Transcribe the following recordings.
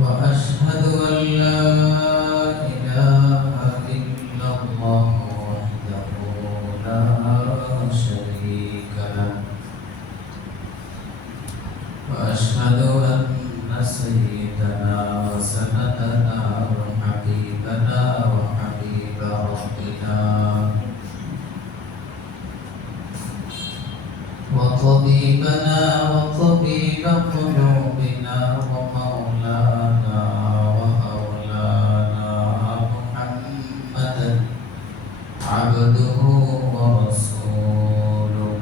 وأشهد أن لا إله إلا الله وحده لا شريك له وأشهد أن سيدنا وسندنا وحبيبنا وحبيب ربنا وطبيبنا وطبيب قلوبنا ومولانا وأولانا محمدا عبده ورسوله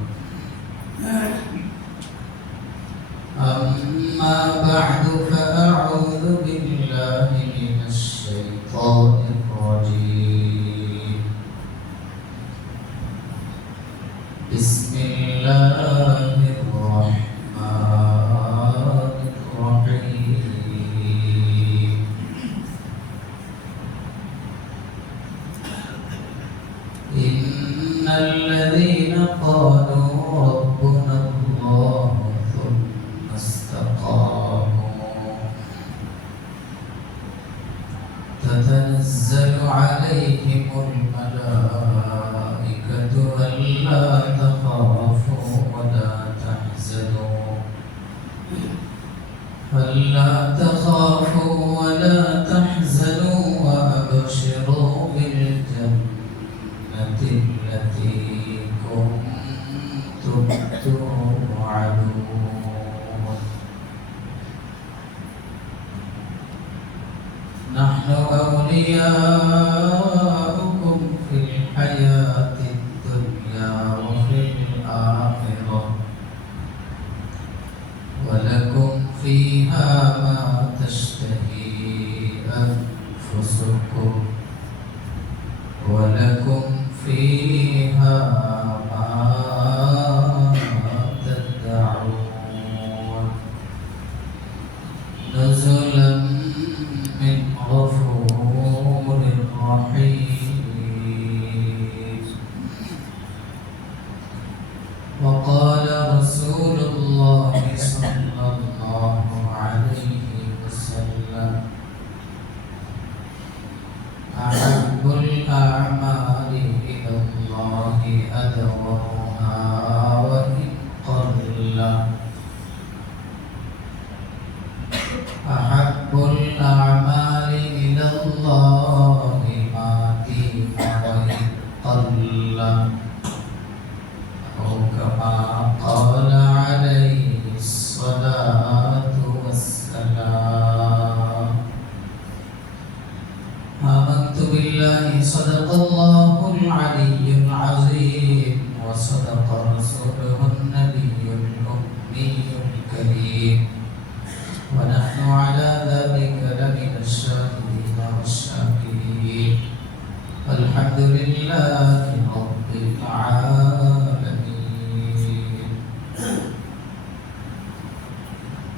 أما بعد فأعوذ بالله من الشيطان الرجيم بسم الله الرحمن الرحيم إن الذين قالوا ربنا الله ثم استقاموا تتنزل عليهم الملائكة ألا تخافوا ولا تحزنوا وأبشروا بالجنة التي كنتم توعدون نحن أولياؤكم في الحياة الدنيا وفي الآخرة ولكم فيها ما تشتهي أنفسكم ولكم فيها ما تدعون نزلا من غفور رحيم وقال رسول الله صلى الله عليه وسلم أحب الأعمال إلى الله أدومها وإن قل أحب الأعمال إلى الله ما ديم وإن قل أو كما قال عليه الصلاة والسلام آمنت بالله صدق الله العلي العظيم وصدق رسوله النبي الأمي الكريم ونحن على ذلك لمن الشاهدين والشاكرين الحمد لله رب العالمين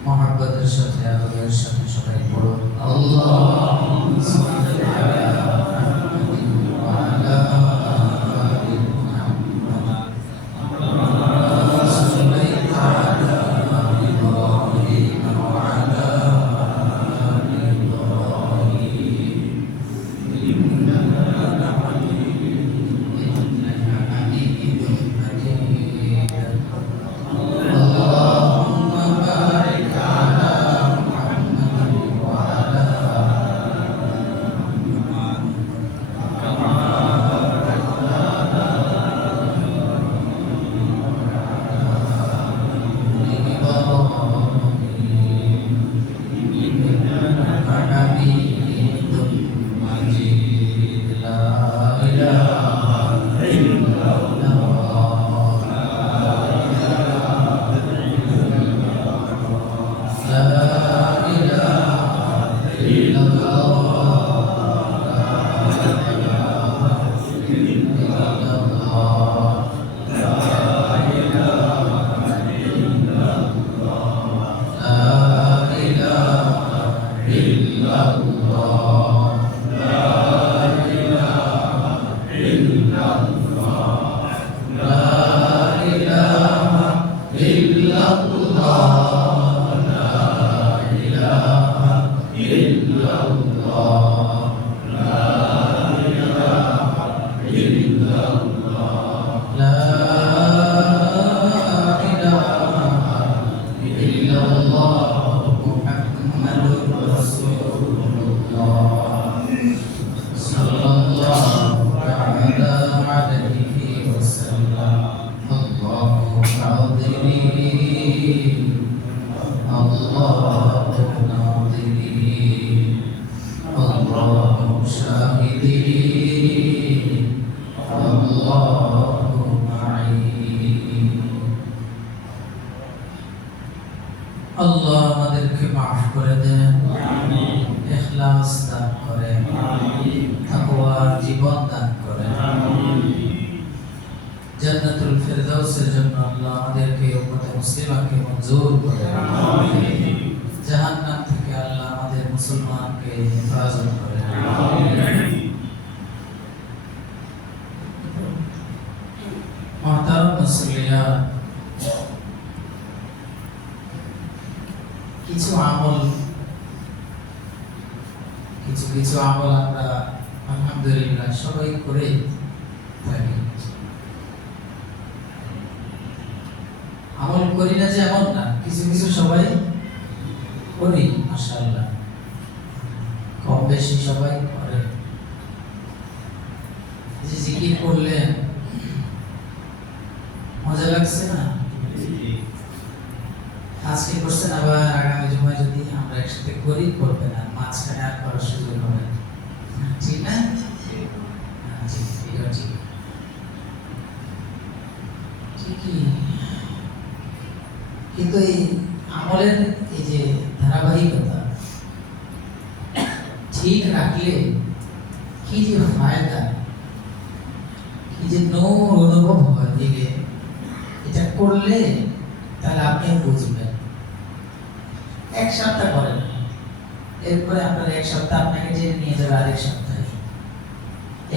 محبت الشفيع والشفيع شفيع اللهم صل على محمد وعلى آل محمد كما صليت على إبراهيم وعلى آل إبراهيم إنك حميد مجيد اللهم بارك على محمد وعلى الحاضرين الله شاهدين الله معي আল্লাহ আমাদেরকে মাফ করে দেন, ইখলাস দান করেন, তাকওয়ার জীবন দান করেন। জান্নাতুল ফিরদাউসের জন্য আল্লাহ আমাদেরকে উম্মতে মুসলিমাকে মঞ্জুর করেন। জাহান্নাম থেকে আল্লাহ আমাদের মুসলমানকে হেফাজত করেন। মুহতারাম মুসলিয়ান, কিছু আমল আমরা আলহামদুলিল্লাহ সবাই করে থাকি। আমল করি না যে এমন না, কিছু কিছু সবাই করি, মাশাআল্লাহ কম বেশি সবাই করে। যে জিকির করলেন মজা লাগছে না? আজকে করছেন, আবার আগামী জুমায় যদি আমরা একসাথে করি করবে না, মাঝখানে আর করার সুযোগ হবে না, ঠিক না? ঠিকই, কিন্তু এই আমলের এই যে ধারাবাহিকতা ঠিক রাখলে কি যে ফায়দা, কি যে নূর অনুভব হয় দিলে, এটা করলে তাহলে আপনি বুঝবেন। এক সপ্তাহ করেন, এরপরে আপনার এক সপ্তাহ আপনাকে যে নিয়ে যাবে আরেক সপ্তাহে,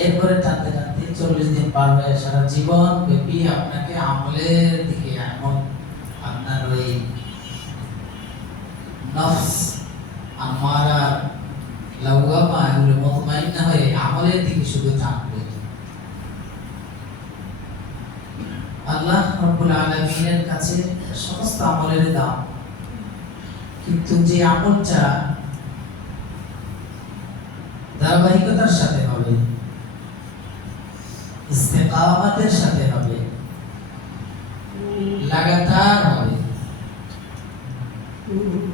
এরপরে টানতে টানতে 40 দিন পার হয়ে সারা জীবন ব্যাপী আপনাকে আমলের দিকে, এমন আপনার ওই নফস আমারা লাওয়ামা এগুলো মুতমাইন্না হয়ে আমলের দিকে শুধু টানবে। আল্লাহ রাব্বুল আলামিনের কাছে সমস্ত আমলের দাম, কিন্তু যে আমলটা ধারাবাহিকতার সাথে হবে, ইস্তেকামাতের সাথে হবে, লাগাতার হবে,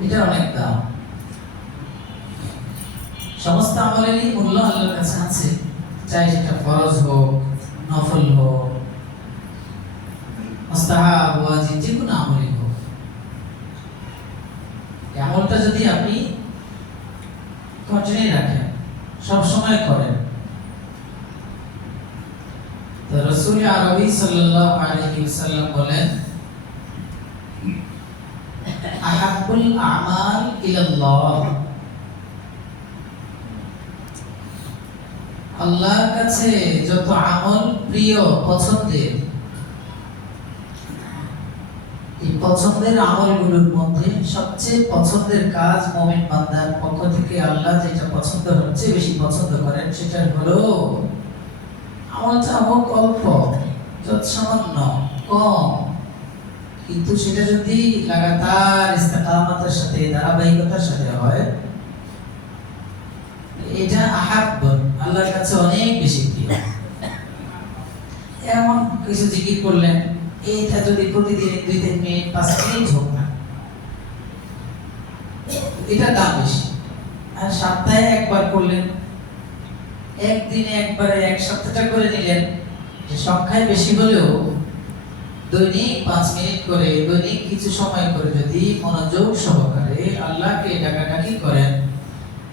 এটা অনেক দাম। সমস্ত আমলেরই মূল্য আল্লাহর কাছে আছে, চাই সেটা ফরজ হোক, নফল হোক, মুস্তাহাব, ওয়াজিব, যে কোনো আমলই হোক। আমলটা যদি আপনি কন্টিনিউ রাখেন, সব সময় করেন, তো রাসূল আরবি সাল্লাল্লাহু আলাইহি ওয়াসাল্লাম বলেন, আহাব্বুল আমাল ইলাল্লাহ, আল্লাহর কাছে যত আমল প্রিয়, পছন্দের, এই পছন্দের আমলগুলোর মধ্যে সবচেয়ে পছন্দের কাজ মুমিন বান্দার পক্ষ থেকে আল্লাহ যেটা পছন্দ হচ্ছে, বেশি পছন্দ করেন, সেটা হলো আমলটা হোক অল্প, যত সামান্য, কম, কিন্তু সেটা যদি লাগাতার ইস্তেকামাতের সাথে, ধারাবাহিকতার সাথে হয়, এটা আহাব্ব, আল্লাহর কাছে অনেক বেশি প্রিয়। এমন কিছু জিকির করলেন, এটা যদি প্রতিদিন 2-3 মিনিট 5 মিনিট হোক না, এটা দাম বেশি। আর সপ্তাহে একবার করলেন, একদিনে একবারে এক সপ্তাহটা করে নিলেন, যে সংখ্যায় বেশি হলেও দৈনিক 5 মিনিট করে, দৈনিক কিছু সময় করে যদি মনোযোগ সহকারে আল্লাহকে ডাকাডাকি করেন,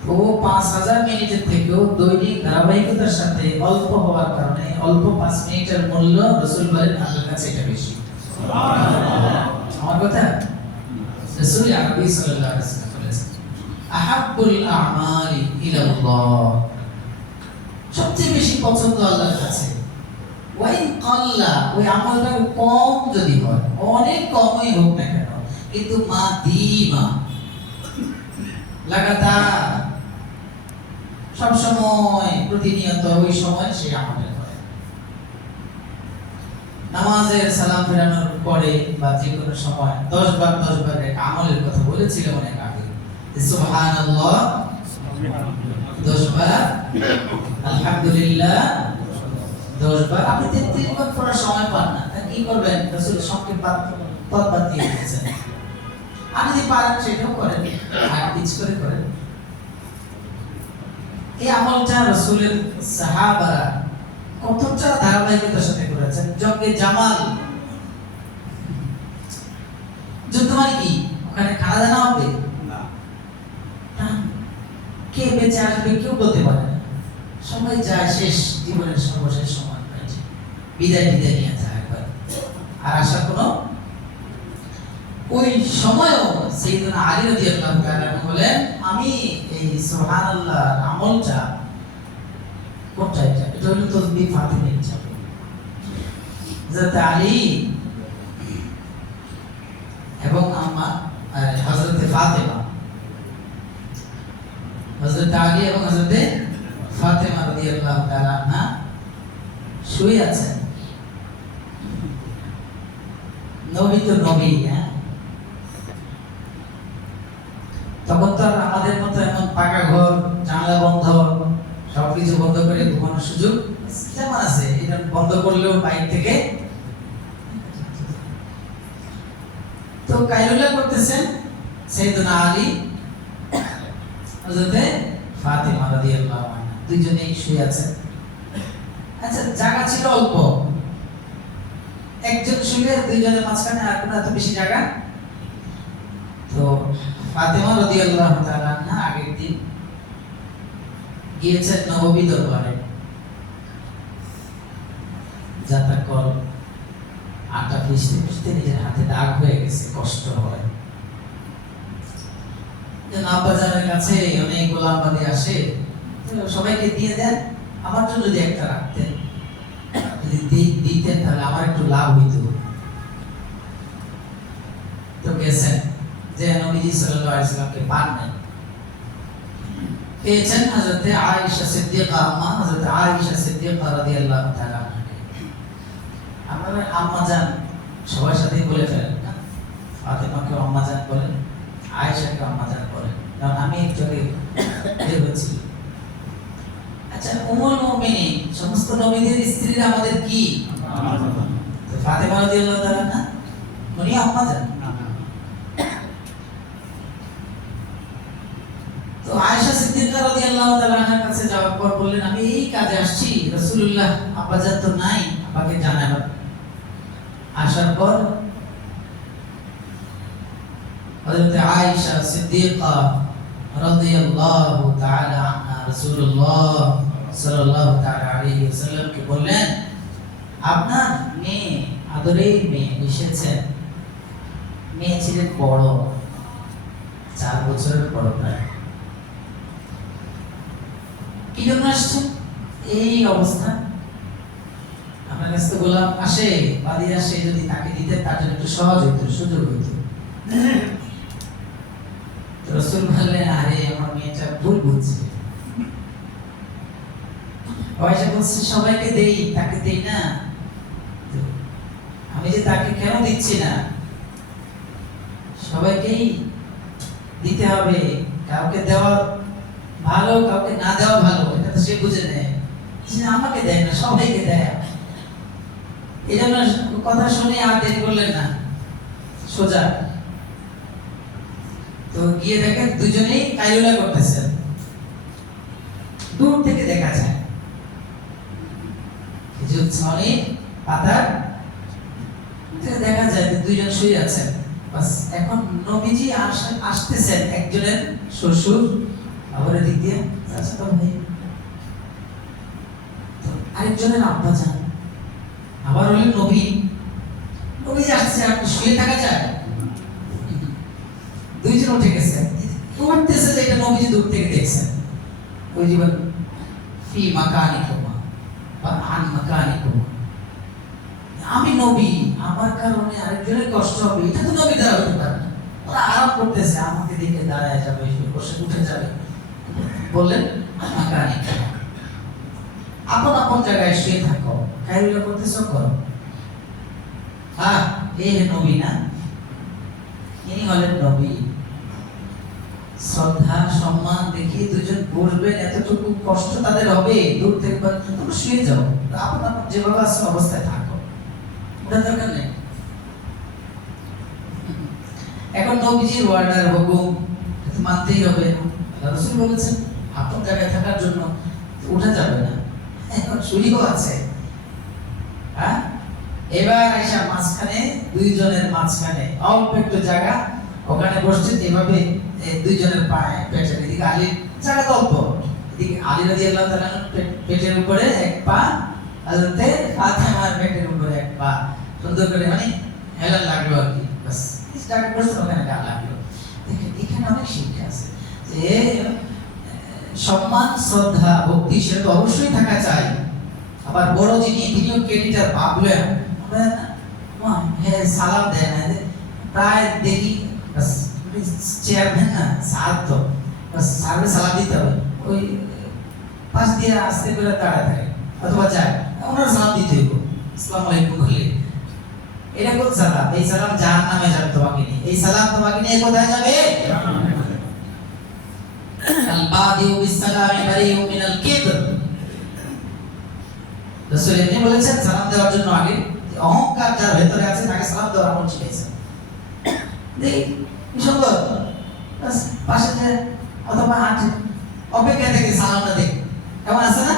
তো 5000 মিনিটের থেকেও দৈনিক ধারাবাহিকতার সাথে অল্প হওয়ার কারণে অল্প 5 মিনিটের মূল্য রাসূল বলেন আল্লাহর কাছে এটা বেশি। সুবহানাল্লাহ, আমার কথা রাসূল আরবি সাল্লাল্লাহু আলাইহি ওয়াসাল্লাম বলেছেন, আহাব্বুল আমালি ইলাল্লাহ, সবচেয়ে বেশি পছন্দ আল্লাহর কাছে, ওয়াইন কাল্লা, ওই আমলটা কম যদি হয়, অনেক কমই হোক না কেন, কিন্তু মাদিমা, লাগাতার সব সময় প্রতিনিয়ত ওই সময় সে আমলটা করে। নামাজের সালাম ফেরানোর পরে বা যে কোনো সময় 10 বার একটা আমলের কথা বলেছিলাম অনেক আগে, সুবহানাল্লাহ 10 বার, আলহামদুলিল্লাহ 10 বার। আপনি 33 বার পড়ার সময় পান না, তা কি করবেন? রাসূল সংক্ষেপ পদ বাদ দিয়ে দিয়েছেন। আপনি যদি পারেন সেটাও করেন, আর কিছু করে করেন। এই আমলটা রাসূলের সাহাবারা কতটা ধারাবাহিকতার সাথে করেছেন। জঙ্গে জামাল, যুদ্ধ মানে কি? ওখানে খানা দানা হবে না, কে বেঁচে আসবে কেউ বলতে পারে না। সবাই যায়, শেষ জীবনের সর্বশেষ সময় বিদায় বিদায় নিয়ে যায় একবার, আর আসার কোনো। ওই সময়ও সাইয়েদনা আলী রাদিয়াল্লাহু তাআলা বলেন, আমি এই সুবহানাল্লাহ আমলটা কোথায় যায়? এটা হলো তাসবিহ ফাতিমের চাপে। হযরত আলী এবং আম্মা হযরত ফাতেমা, হযরত আলী এবং হযরত ফাতেমা রাদিয়াল্লাহু তাআলা আনহা শুয়ে আছেন। নবী তো নবী, হ্যাঁ, তখন তো আর আমাদের মতো এমন পাকা ঘর, জানলা বন্ধ, সবকিছু বন্ধ করে ঘুমানোর সুযোগ যেমন আছে, এটা বন্ধ করলেও বাইরে থেকে। তো কাইলুলা করতেছেন সাইয়েদনা আলী, হযরতে ফাতিমা রাদিয়াল্লাহু আনহা, দুইজনেই শুয়ে আছেন। আচ্ছা, জায়গা ছিল অল্প, একজন শুয়ে, দুইজনের মাঝখানে আর কোনো এত বেশি জায়গা। তো ফাতিমা রাদিয়াল্লাহু তাআলা আনহা আগের দিন গিয়েছেন নববী দরবারে, যাত্রা কর আটা পিষতে পিষতে নিজের হাতে দাগ হয়ে গেছে, কষ্ট হয়। আব্বাজানের কাছে অনেক গোলামবাদী আসে, সবাইকে দিয়ে দেন, আমার জন্য যদি একটা রাখতেন, যদি দিতেন তাহলে আমার একটু লাভ হইত। তো গেছেন, যে নবীজি সাল্লাল্লাহু আলাইহি ওয়াসাল্লামকে পান নাই, পেয়েছেন হযরতে আয়েশা সিদ্দিকা আম্মা, হযরতে আয়েশা সিদ্দিকা রাদিয়াল্লাহু তাআলা আনহা। আপনারা আম্মা জান সবার সাথেই বলে ফেলেন না, ফাতেমাকে আম্মা জান বলেন, আয়েশাকে আম্মা জান বলেন, কারণ আমি একজনে বের হচ্ছি। আচ্ছা, উম্মুল মুমিনিন, সমস্ত নবীদের স্ত্রীরা আমাদের কি? তো ফাতেমা রাদিয়াল্লাহু তাআলা না, উনি আম্মা জান। তো আয়েশা সিদ্দিকা রাদিয়াল্লাহু তাআলা আনহার কাছে যাওয়ার পর বললেন, আমি এই কাজে আসছি, রাসূলুল্লাহ আব্বাজান তো নাই, আব্বাকে জানাবেন। আসার পর হযরত আয়েশা সিদ্দিকা রাদিয়াল্লাহু তাআলা আনহা রাসূলুল্লাহ সাল্লাল্লাহু তাআলা আলাইহি ওয়াসাল্লামকে বললেন, আপনার মেয়ে, আদরের মেয়ে এসেছেন। মেয়ে ছিলেন বড়, 4 বছরের বড় প্রায়। কি জন্য আসছেন? এই অবস্থা, আপনার কাছে তো গোলাম আসে, বাদী আসে, যদি তাকে দিতে তার জন্য একটু সহজ হইতো, সুযোগ হইতো। রাসূল বললেন, আরে আমার মেয়েটা ভুল বুঝছে। আয়েশা বলছে, সবাইকে দেই, তাকে দেই না। আমি যে তাকে কেন দিচ্ছি না, সবাইকেই দিতে হবে, কাউকে দেওয়া ভালো, কাউকে না দেওয়া ভালো, এটা তো সে বুঝে নেয়। আমাকে দেয় না, সবাইকে দেয়। এই জন্য কথা শুনে আর দেরি করলেন না, সোজা তো গিয়ে দেখেন দুজনেই কাইলুলা করতেছেন, দূর থেকে দেখা যায় খেজুর ছড়ে পাতার দেখা যায় যে দুইজন শুয়ে আছেন। বাস এখন নবীজি আসতেছেন, একজনের শ্বশুর, আবার এদিক দিয়ে চাচাতো ভাই, আরেকজনের আব্বা যান, আবার হলেন নবী। নবীজি আসছে, আপনি শুয়ে থাকা যায়? দুইজন উঠে গেছে, উঠতেছে যে এটা নবীজি দূর থেকে দেখছেন। ওই জীবন ফি মাকানিকুমা বা আন মাকানিকুমা, আমি নবী, আমার কারণে আরেকজনের কষ্ট হবে, এটা তো নবী দ্বারা হতে পারে না। ওরা আরাম করতেছে, আমাকে দেখে দাঁড়ায় যাবে, বসে উঠে যাবে। বললেন মাকানিকুমা, আপন আপন জায়গায় শুয়ে থাকো, কাইলুলা করতেছো করো। হ্যাঁ, এই নবী না, ইনি হলেন নবী। শ্রদ্ধা সম্মান দেখিয়ে দুজন বসবেন, এতটুকু কষ্ট তাদের হবে, দূর থেকে তোমরা শুয়ে যাও, আপন আপন যেভাবে আছে অবস্থায় থাকো, ওটা দরকার নেই। এখন নবীজির অর্ডার, হুকুম মানতেই হবে। রাসূল বলেছেন, আপন জায়গায় থাকার জন্য উঠা যাবে না, এখন সিঁড়িও আছে। হ্যাঁ, এবার আইসা মাঝখানে, দুইজনের মাঝখানে অল্প একটু জায়গা, ওখানে বসছে এভাবে দুইজনের পায়ে পেটের এদিকে আলীর জায়গা তো অল্প, এদিকে আলী রাদিয়াল্লাহু তাআলা পেটের উপরে এক পা, হযরতে ফাতেমার পেটের উপরে এক পা, সুন্দর করে মানে হেলান লাগলো আর কি, বাস জায়গা বসছে ওখানে গা লাগলো। দেখেন এখানে অনেক শিক্ষা আছে যে সম্মান, শ্রদ্ধা, ভক্তি সেটা তো অবশ্যই থাকা চাই। আবার বড় যিনি তিনিও ক্রেডিটার ভাবলেন, হ্যাঁ সালাম দেয় না, প্রায় দেখি চেয়ারম্যান না স্যার, তো স্যারের সালাম দিতে হবে, ওই পাশ দিয়ে আস্তে করে দাঁড়ায় থাকে অথবা যায়, ওনার সালাম দিতে হইব আসসালামু আলাইকুম বলে। এটা কোন সালাম? এই সালাম জাহান্নামে যাবে তোমাকে নিয়ে, এই সালাম তোমাকে নিয়ে কোথায় যাবে? আল বাদিউ বিসসালামি বারিউ মিনাল কিবর। রাসূল এমনি বলেছেন সালাম দেওয়ার জন্য আগে অহংকার যার ভেতরে আছে তাকে সালাম দেওয়ার আমল শিখিয়েছেন। দেখি কি সুন্দর, পাশে যে অথবা হাঁটে অপেক্ষা থেকে সালামটা দেখ কেমন আছে না?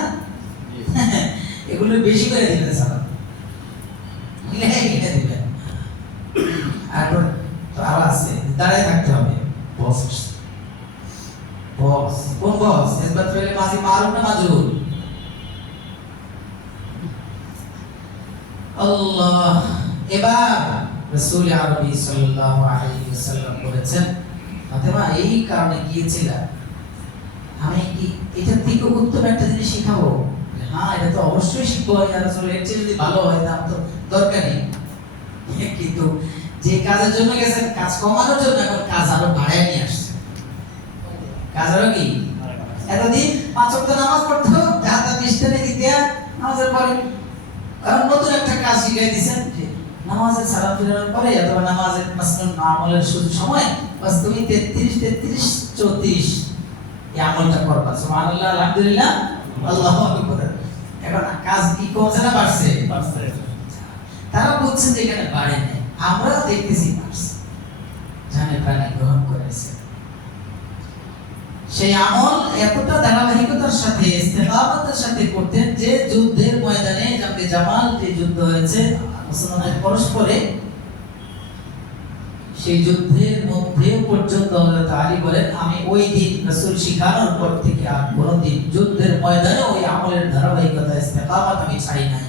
এগুলো বেশি করে দিবেন সালাম, দিবেন। আর তো আরো আছে, দাঁড়ায় থাকতে হবে। বস বস কোন বস? ইসবাত ফেলে মাঝি মারুফ না মাজরুর? আল্লাহ। এবার রাসূল আরবি সাল্লাল্লাহু আলাইহি ওয়াসাল্লাম বলেছেন, ফাতেমা এই কারণে গিয়েছিল, আমি কি এটা থেকে উত্তম একটা জিনিস শিখাবো? হ্যাঁ এটা তো অবশ্যই শিখবো ইয়া রাসূল, এর চেয়ে যদি ভালো হয় না তো দরকারই। কিন্তু যে কাজের জন্য গেছেন কাজ কমানোর জন্য এখন কাজ আরো বাড়ায় নিয়ে আসছে। কাজ আরো কি? এতদিন 5 ওয়াক্ত নামাজ পড়তো, জাহাতা পৃষ্ঠানে দিয়া নামাজের পরে, কারণ নতুন একটা কাজ শিখাই দিয়েছেন যে নামাজের সালাম ফিরানোর পরে অথবা নামাজের মাসনুন আমলের শুরু সময় বাস তুমি 33 33 34 এই আমলটা করবা, সুবহানাল্লাহ, আলহামদুলিল্লাহ, আল্লাহু আকবার। এখন কাজ কি কমছে না বাড়ছে? বাড়ছে। তারা বলছেন যে এখানে বাড়ে না, আমরা দেখতেছি বাড়ছে, জানে প্রাণী গ্রহণ করেছে। সেই আমল এতটা ধারাবাহিকতার সাথে, ইস্তেকামতের সাথে করতেন যে যুদ্ধের ময়দানে জামে জামাল যে যুদ্ধ হয়েছে মুসলমানদের পরস্পরে, সেই যুদ্ধের মধ্যে পর্যন্ত হযরত আলী বলেন আমি ওই দিন রাসূল শিখানোর পর থেকে আর কোনদিন যুদ্ধের ময়দানে ওই আমলের ধারাবাহিকতা, ইস্তেকামত আমি ছাড়ি নাই।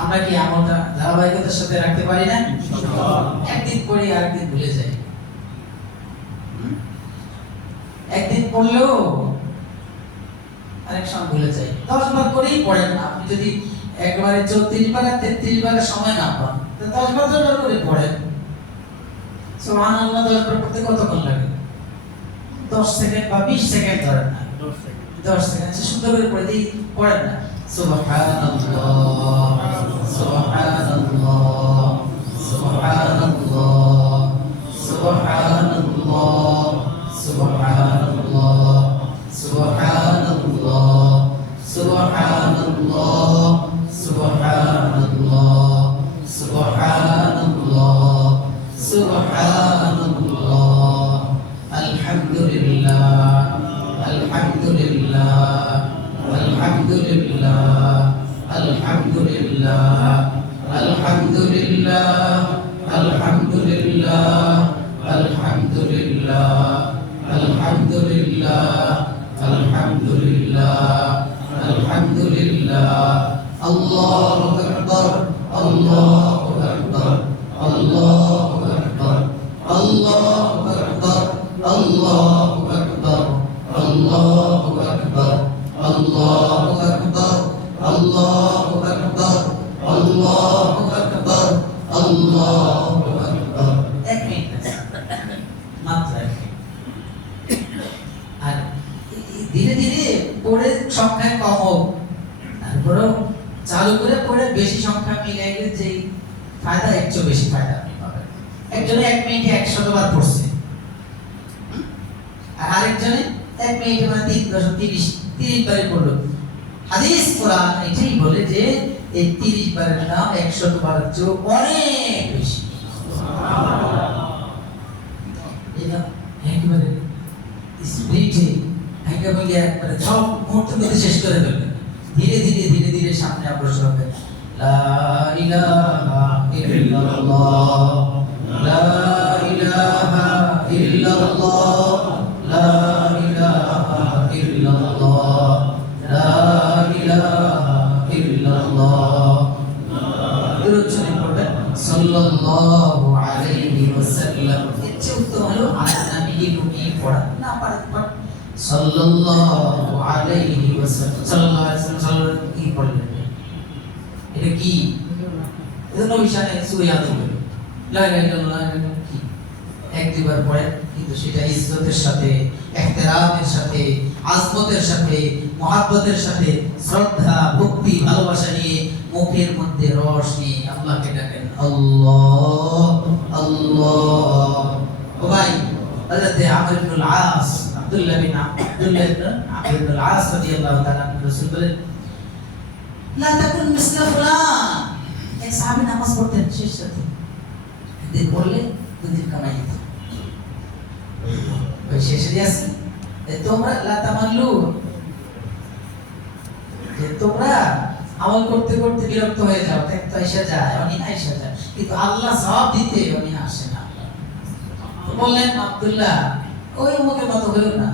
আমরা কি আমলটা ধারাবাহিকতার সাথে রাখতে পারি না? একদিন পড়ি আরেকদিন ভুলে যাই, একদিন পড়লেও আরেক সময় ভুলে যাই। 10 বার করেই পড়েন না, আপনি যদি একবারে 34 বার 33 বারের সময় না পান, তো 10 বার করে পড়েন। সুবহানাল্লাহ 10 বার পড়তে কতক্ষণ লাগে? 10 সেকেন্ড বা 20 সেকেন্ড ধরেন না, 10 সেকেন্ড সুন্দর করে পড়ে দিই, পড়েন না সুবহানাল্লাহ সুবহানাল্লাহ সুবহানাল্লাহ সুবহানাল্লাহ সুবহানাল্লাহ সুবহানাল্লাহ সুবহানাল্লাহ সুবহানাল্লাহ সুবহানাল্লাহ সুবহানাল্লাহ আলহামদুলিল্লাহ আলহামদুলিল্লাহ আলহামদুলিল্লাহ আলহামদুলিল্লাহ আলহামদুলিল্লাহ আলহামদুলিল্লাহ আলহামদুলিল্লাহ আলহামদুলিল্লাহ আলহামদুলিল্লাহ আলহামদুলিল্লাহ আল্লাহু আকবার আল্লাহু আকবার আল্লাহু আকবার আল্লাহু আকবার আল্লাহু আকবার আল্লাহু আকবার আল্লাহু আকবার আল্লাহু আকবার আল্লাহু আকবার আল্লাহু আকবার। এক মিনিট মাত্র এক মিনিট। আর ধীরে ধীরে পড়ে সংখ্যা কম হোক, তারপরেও চালু করে পড়ে বেশি সংখ্যা মিলাইলে যে ফায়দা, এর চেয়ে বেশি ফায়দা আপনি পাবেন। একজনে 1 মিনিটে 100 বার পড়ছে, আর আরেকজনে 1 মিনিটে মানে 30 বারে পড়লো। হাদিস কোরআন এটাই বলে যে এই 30 বারের দাম 100 বারের চেয়ে অনেক বেশি। একেবারে স্পিরিটে একেবারে একবারে সব মুহূর্তের মধ্যে শেষ করে ফেলবেন। ধীরে ধীরে ধীরে ধীরে সামনে অগ্রসর হবে। লা ইলাহা ইল্লাল্লাহ, লা ইলাহা ইল্লাল্লাহ, লা ইলাহা ইল্লাল্লাহ, লা ইলাহা ইল্লাল্লাহ। দুরূদ শরীফ পড়বেন সাল্লাল্লাহু আলাইহি ওয়াসাল্লাম। এর চেয়ে উত্তম হলো আলা নবীর রূপে পড়া। না পারেন পড় সাল্লাল্লাহু আলাইহি ওয়াসাল্লাম, সাল্লাল্লাহু আলাইহি ওয়াসাল্লাম কি পড়লেন? এটা কি? এটা নবী শানে সূরা ইয়াসিন। লা ইলাহা ইল্লাল্লাহ কি এক দুইবার পড়েন, কিন্তু সেটা ইজ্জতের সাথে, ইহতিরামের সাথে, আজমতের সাথে, মুহাব্বতের সাথে, শ্রদ্ধা, ভক্তি, ভালোবাসা নিয়ে মুখের মধ্যে রস নিয়ে আল্লাহকে ডাকেন আল্লাহ আল্লাহ। ও ভাই, হযরত আমর ইবনে আস, আব্দুল্লাহ ইবনে আমর ইবনে আস রাদিয়াল্লাহু তাআলা রাসূল বলেন, লা তাকুন মিসলা ফুলান। এক সাহাবী নামাজ পড়তেন শেষ রাতে, দিন পড়লে দুদিন কামাই দিত। ওই শেষে আছে তোমরা লা তামাল্লু, যে তোমরা আমল করতে করতে বিরক্ত হয়ে যাও, তো এসে যায় অনিহা এসে যায়, কিন্তু আল্লাহ সব দিতে অনিহা আসে না। বললেন আব্দুল্লাহ, ওই মুখের মতো হইও না,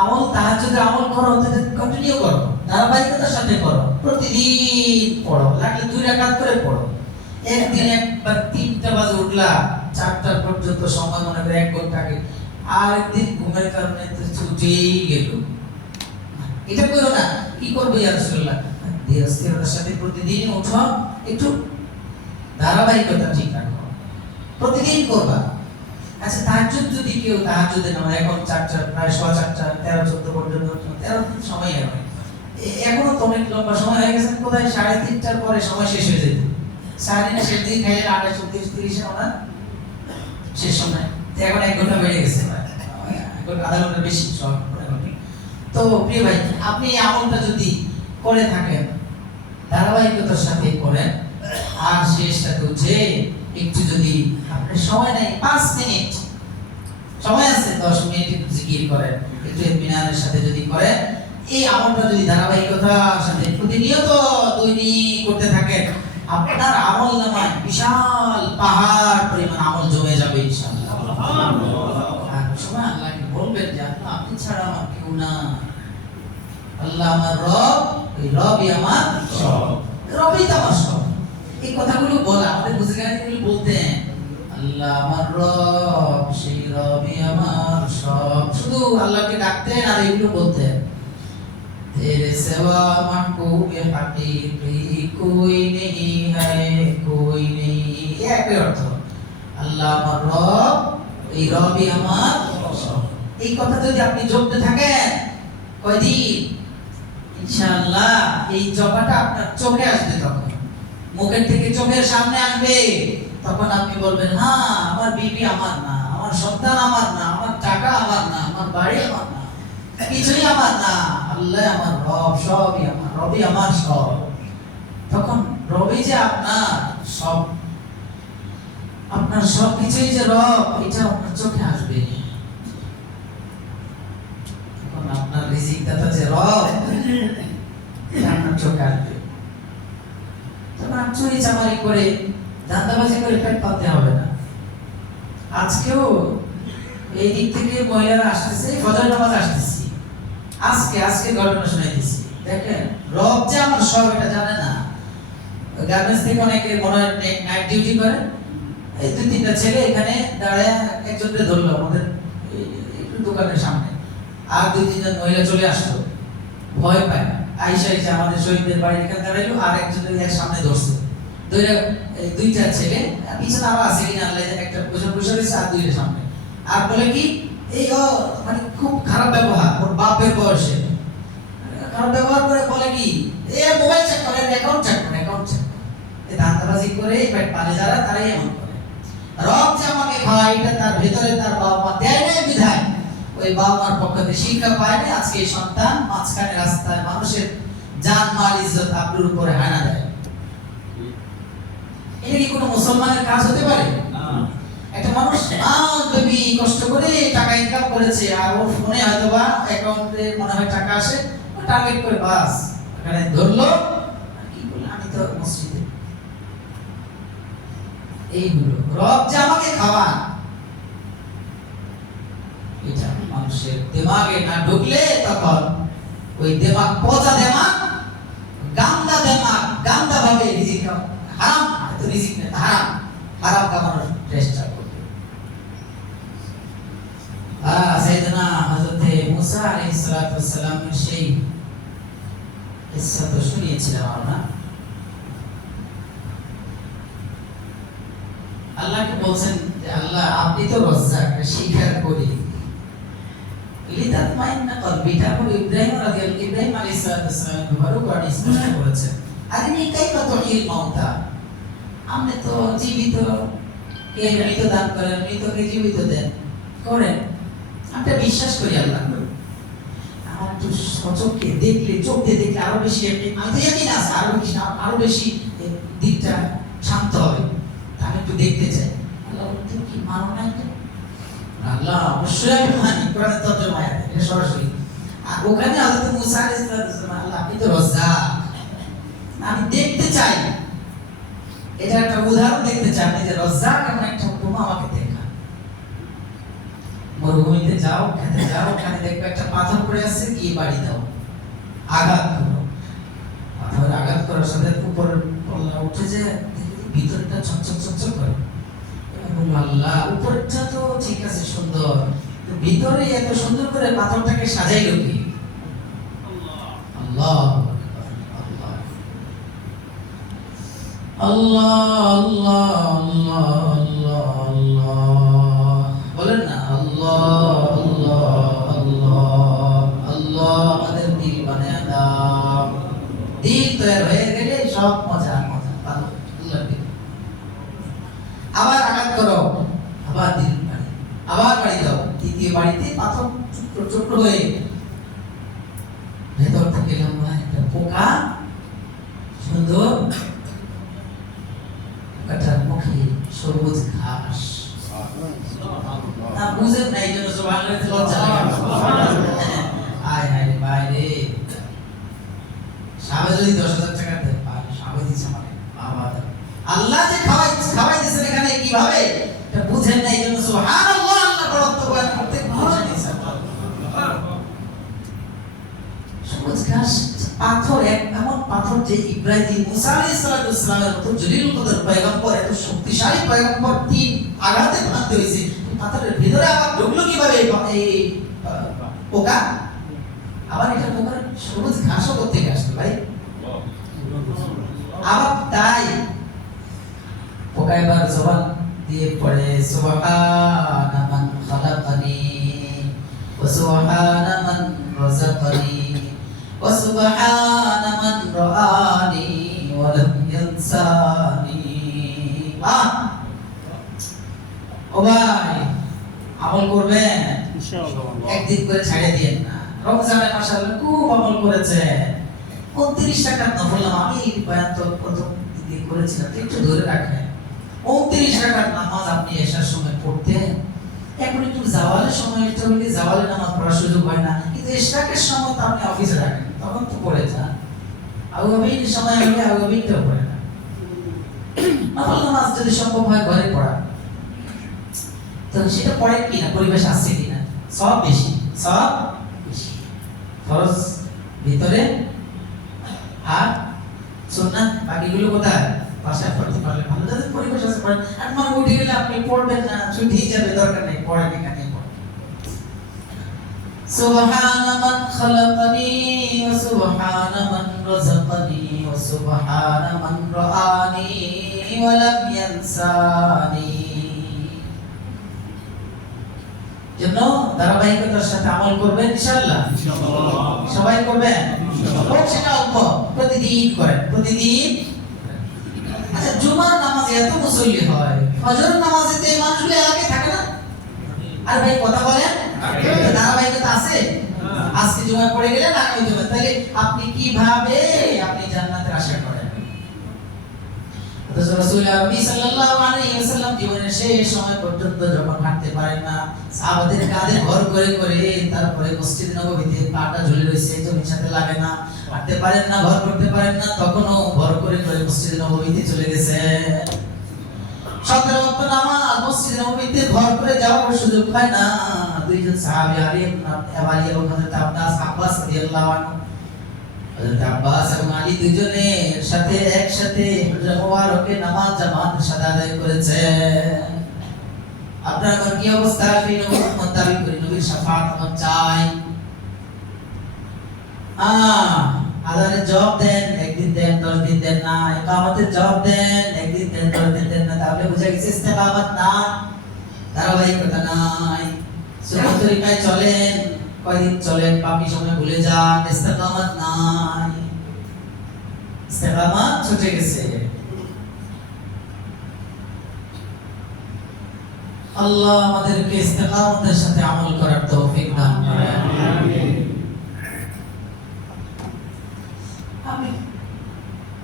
আমল তাহাজ্জুদে আমল করো, কন্টিনিউ করো, ধারাবাহিকতার সাথে করো, প্রতিদিন পড়ো, লাগলে 2 রাকাত করে পড়ো। একদিন একবার 3টা বাজে উঠলা, 4টা পর্যন্ত সময় মনে করে 1 ঘন্টা আগে, আর একদিন ঘুমের কারণে তো ছুটেই গেল। এটা করো না। কি করবে ইয়া রাসূলুল্লাহ? ধীরস্থিরতার সাথে প্রতিদিন উঠো, একটু ধারাবাহিকতা ঠিক রাখো, প্রতিদিন করবা। আচ্ছা, তাহাজ্জুদ যদি কেউ তাহাজ্জুদে নামাজ, এখন 4টা প্রায় 4:15 13-14 পর্যন্ত 13 দিন সময় হয়, এখনো তো অনেক লম্বা সময় হয়ে গেছে। কোথায় 3:30টার পরে সময় শেষ হয়ে যেত, সারাদিনে শেষ দিন খাইলে 28-30 ওনার শেষ সময়, এখন 1 ঘন্টা বেড়ে গেছে, এখন আধা ঘন্টা বেশি সব। তো প্রিয় ভাই, আপনি আমলটা যদি করে থাকেন, ধারাবাহিকতার সাথে করেন, আর শেষটাতে উঠে একটু যদি আপনার সময় নেই, 5 মিনিট সময় আছে, 10 মিনিট একটু জিকির করেন, একটু ইতমিনানের সাথে যদি করেন, এই আমলটা যদি ধারাবাহিকতার সাথে প্রতিনিয়ত দৈনিক করতে থাকেন, আপনার আমল নামায় বিশাল পাহাড় পরিমাণ আমল জমে যাবে ইনশাআল্লাহ। আর সময় আল্লাহকে বলবেন যে আল্লাহ, আপনি ছাড়া আমার কেউ না, আল্লাহ আমার রব, এই রবই আমার সব, রবই তো আমার সব। এই কথাগুলো বলা আমাদের বুঝগানিগুলো বলতেন, আল্লাহ আমার রব, সেই রবই আমার সব, শুধু আল্লাহকে ডাকতেন আর এগুলো বলতেন। तेरे सिवा महबूब हकीकी कोई नहीं है, कोई नहीं। এক অর্থ, আল্লাহ আমার রব, এই রবই আমার সব। এই কথা যদি আপনি জপতে থাকেন কয়দিন, ইনশাআল্লাহ এই জবাটা আপনার চোখে আসবে, তখন মুখের থেকে চোখের সামনে আসবে, তখন আপনি বলবেন, হ্যাঁ আমার বিবি আমার না, আমার সন্তান আমার না, আমার টাকা আমার না, আমার বাড়ি আমার না, কিছুই আমার না, আল্লাহ আমার রব, সবই আমার, রবই আমার সব। তখন রবই যে আপনার সব, আপনার সব কিছুই যে রব, এটা আপনার চোখে আসবে। তখন আপনার রিজিক দাতা যে রব, এটা আপনার চোখে আসবে। তখন আপনি চুরি চামারি করে, ধান্দাবাজি করে পেট পালতে হবে না। আজকেও এই দিক থেকে মহিলারা আসতেছে, ফজর নামাজ আসতেছে, আজকে ঘটনা শুনাইতেছি। দেখেন, রব যে আমার সব এটা জানে না। গার্মেন্টস থেকে অনেকে মনে হয় নাইট ডিউটি করে, এই 2-3টা ছেলে এখানে দাঁড়ায় একজনকে ধরলো আমাদের একটু দোকানের সামনে, আর 2-3জন মহিলা চলে আসলো, ভয় পায় আইসা এসে আমাদের শহীদদের বাড়ির এখানে দাঁড়াইলো, আর একজনের এর সামনে ধরছে, ধরে 2টা ছেলে পিছনে আবার আছে কিনা আল্লাহ, একটা বসে রয়েছে আর 2টা সামনে, আর বলে কি এই মানে খুব খারাপ ব্যবহার, ওর বাপের বয়সে খারাপ ব্যবহার করে, বলে কি এ মোবাইল চেক করে, অ্যাকাউন্ট চেক করে, এই ধান্দাবাজি করে পেট পালে যারা, তারাই এমন করে। রব যে আমাকে খাওয়ায়, এটা তার ভেতরে তার বাবা মা দেয় না বিধায়, ওই বাবা মার পক্ষ থেকে শিক্ষা পায় না, আজকে এই সন্তান মাঝখানে রাস্তায় মানুষের জান মাল ইজ্জত আবরুর উপরে হানা দেয়। এটা কি কোনো মুসলমানের কাজ হতে পারে? একটা মানুষ মাসব্যাপী কষ্ট করে টাকা ইনকাম করেছে, আর ওর ফোনে হয়তোবা অ্যাকাউন্টে মনে হয় টাকা আসে, টার্গেট করে বাস এখানে ধরলো, কি বলে আমি তো মসজিদে। এইগুলো রব যে আমাকে খাওয়ান, এটা মানুষের দিমাগে না ঢুকলে তখন ওই দিমাগ পচা দিমাগ, গান্দা দিমাগ, গান্দা ভাবে রিজিক হারাম, তো রিজিক না হারাম, হারাম কামানোর চেষ্টা করবে। সাইয়েদনা হযরত মুসা আলাইহিস সালাতু ওয়াস সালামের সেই কিসসা তো শুনিয়েছিলাম আমরা। আল্লাহকে বলছেন যে আল্লাহ আপনি তো রাজ্জাক, স্বীকার করি। লিতাতমাইন্না কলবি, তারপর ইব্রাহিম আলাইহিস সালাম মুবারক আর স্পষ্ট করেছেন, আদমি কাইফা তুহিল মাউতা, আপনি তো জীবিত কে মৃত দান করেন, মৃতকে জীবিত দেন করেন, আমরা বিশ্বাস করি আল্লাহ। আমার তো চোখে দেখলে, চোখ দিয়ে দেখলে আরো বেশি আমি তো ইয়াকিন আছে, আরো বেশি দিকটা শান্ত হবে। আমি একটু দেখতে চাই। আল্লাহ তুমি কি মানো না এটা? আল্লাহ অবশ্যই আমি মানি, কোরআনের তর্জমা এটা সরাসরি। আর ওখানে হযরত মুসা আলাইহিস সালাম, আল্লাহ আপনি তো রাজ্জাক, আমি দেখতে চাই, এটা একটা উদাহরণ দেখতে চাই, আপনি যে রাজ্জাক এমন একটা উপমা আমাকে দেখা। মরুভূমিতে যাও, খেতে যাও, ওখানে দেখবে একটা পাথর পড়ে আছে, গিয়ে বাড়ি দাও, আঘাত করো। পাথর আঘাত করার সাথে উপরে পল্লা উঠে যে ভিতরটা চকচক চকচক করে। আল্লাহ উপরটা তো ঠিক আছে সুন্দর, ভিতরে এত সুন্দর করে পাথরটাকে সাজাইলো কি? আল্লাহ আল্লাহ আল্লাহ আল্লাহ আল্লাহ আল্লাহ বলেন না, আল্লাহ আল্লাহ আল্লাহ আল্লাহ। আমাদের দিল বানায় দাও, দিল তৈরি হয়ে গেলে সব মজা মজা ভালো। আল্লাহ দিল আবার আঘাত করো, আবার দিল বাড়ি, আবার বাড়ি দাও, তৃতীয় বাড়িতে পাথর টুকরো টুকরো হয়ে ভেতর থেকে লম্বা একটা পোকা, সুন্দর পোকাটার মুখে সবুজ ঘাস। না বুঝেন না, এই জন্য সুবহানাল্লাহ লজ্জা লাগে। আয় হায় ভাই রে, সাবে যদি 10,000 টাকা দেয়, সাবে দিচ্ছে আমাকে বাবা। আল্লাহ যে খাওয়াইতেছেন এখানে কিভাবে এটা বুঝেন না, এই জন্য সুবহানাল্লাহ আল্লাহ বরত্ব বয়ান করতে বুঝেন না। সবুজ ঘাস, পাথর, এমন পাথর যে ইব্রাহিম মুসা আলাইহিস সালামের মতো জলিল কদর পয়গম্বর, এত শক্তিশালী পয়গম্বর 3 আঘাতে ভাঙতে হয়েছে, পাথরের ভিতরে আবার ঢুকলো কিভাবে এই পোকা? আবার এটা পোকার সবুজ ঘাসও করতে আসলো ভাই। আবার তাই পোকা এবার জবান দিয়ে পড়ে সুবহানা মান খালাকানি ওয়া সুবহানা মান রাযাকানি ওয়া সুবহানা মান রাআনি ওয়া লাম ইয়ানসানি। ও ভাই আমল করবেন ইনশাআল্লাহ, একদিন করে ছেড়ে দিয়েন না। রমজানে মাশাআল্লাহ খুব আমল করেছেন। 29 রাকাত নফল, আমি বয়ান তো প্রথম দিন করেছিলাম, একটু ধরে রাখেন। 29 রাকাত নামাজ আপনি এশার সময় পড়তেন। এখন একটু জাওয়ালের সময় একটু হলে জাওয়ালের নামাজ পড়ার সুযোগ হয় না, কিন্তু ইশরাকের সময় তো আপনি অফিসে রাখেন, তখন তো পড়ে যান। আউয়াবির সময় হলে আউয়াবিরটাও পড়ে না। নফল নামাজ যদি সম্ভব হয় ঘরে পড়া, তো সেটা পড়েন কিনা, পরিবেশ আছে কিনা, সব বেশি, সব বেশি। ফরজ ভিতরে আর সুন্নাত বাকিগুলো কোথায়? বাসায় পড়তে পারলে ভালো, যাদের পরিবেশ আছে পড়েন। আর মনে উঠে গেলে আপনি পড়বেন না, ছুটি যাবে, দরকার নেই, পড়েন এখানেই পড়েন। সুবহানা মান খালাকানি ওয়া সুবহানা মান রাযাকানি ওয়া সুবহানা মান রাআনি ওয়া লাম ইয়ানসানি। জন্য ধারাবাহিকতার সাথে আমল করবেন ইনশাআল্লাহ, সবাই করবেন ইনশাআল্লাহ। সেটা অল্প, প্রতিদিন করেন, প্রতিদিন। আচ্ছা, জুমার নামাজে এত মুসল্লি হয়, ফজর নামাজে তো এই মানুষগুলো এলাকায় থাকে না? আর ভাই কথা বলেন, ধারাবাহিকতা আছে? আজকে জুমায় পড়ে গেলেন, আগামী জুমায়, তাহলে আপনি কিভাবে আপনি জান্নাতের আশা করেন? রাসূল আরবি সাল্লাল্লাহু আলাইহি ওয়াসাল্লাম জীবনের শেষ সময় পর্যন্ত যখন হাঁটতে পারেন না, সাহাবাদের কাঁধে ভর করে করে তারপরে মসজিদ নববীতে পাটা ঝুলে রয়েছে, জমির সাথে লাগে না, হাঁটতে পারেন না, ভর করতে পারেন না, তখনও ভর করে করে মসজিদ নববীতে চলে গেছে। 17 ওয়াক্ত নামাজ মসজিদ নববীতে ভর করে যাওয়ার সুযোগ হয় না। দুইজন সাহাবী আলী এবং হযরত আব্বাস রাদিয়াল্লাহু আনহু, হযরত আব্বাস এবং আলী দুজনের সাথে একসাথে মুবারকে নামাজ জামাতের সাথে আদায় করেছে। আপনার কি অবস্থা? সেই নবুয়ত দাবি করি, নবীর শাফাআত আমরা চাই। আযানের জবাব দেন, একদিন দেন, 10 দিন দেন না। ইকামতের জবাব দেন, একদিন দেন, 10 দিন দেন না। তাহলে বুঝা গেছে ইস্তেকামত না, ধারাবাহিকতা নাই। সুন্নাত তরিকায় চলেন, কয়দিন চলেন, বাকি সময় ভুলে যান, ইস্তেকামত নাই, ইস্তেকামত ছুটে গেছে। আল্লাহ আমাদেরকে ইস্তেকামতের সাথে আমল করার তৌফিক দান করেন। আমিন। আপনি